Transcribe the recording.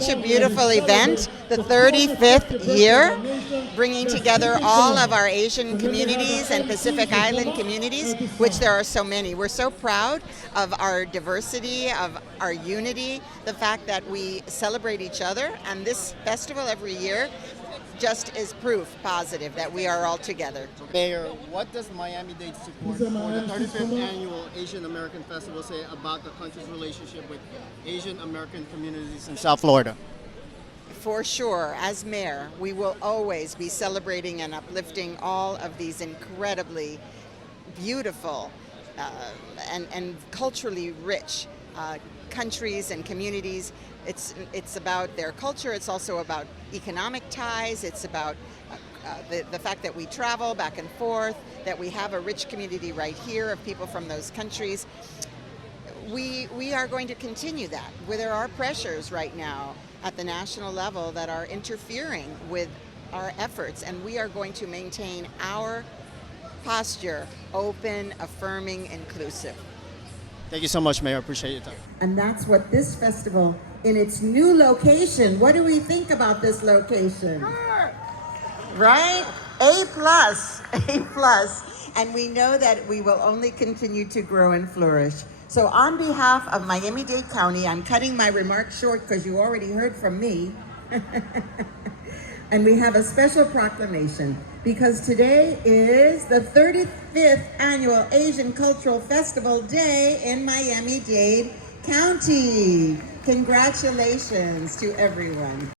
such a beautiful event, the 35th year, bringing together all of our Asian communities and Pacific Island communities, which there are so many. We're so proud of our diversity, of our unity, the fact that we celebrate each other, and this festival every year just is proof positive that we are all together. Mayor, what does Miami-Dade support for the 35th annual Asian American Festival say about the country's relationship with Asian American communities in South Florida? For sure, as mayor, we will always be celebrating and uplifting all of these incredibly beautiful and culturally rich countries and communities. It's about their culture. It's also about economic ties. It's about the fact that we travel back and forth, that we have a rich community right here of people from those countries. We are going to continue that. Where there are pressures right now at the national level that are interfering with our efforts, and we are going to maintain our posture, open, affirming, inclusive. Thank you so much, Mayor. Appreciate your time. And that's what this festival, in its new location, what do we think about this location? Right? A plus, A plus. And we know that we will only continue to grow and flourish. So on behalf of Miami-Dade County, I'm cutting my remarks short because you already heard from me. And we have a special proclamation because today is the 35th Annual Asian Cultural Festival Day in Miami-Dade County. Congratulations to everyone.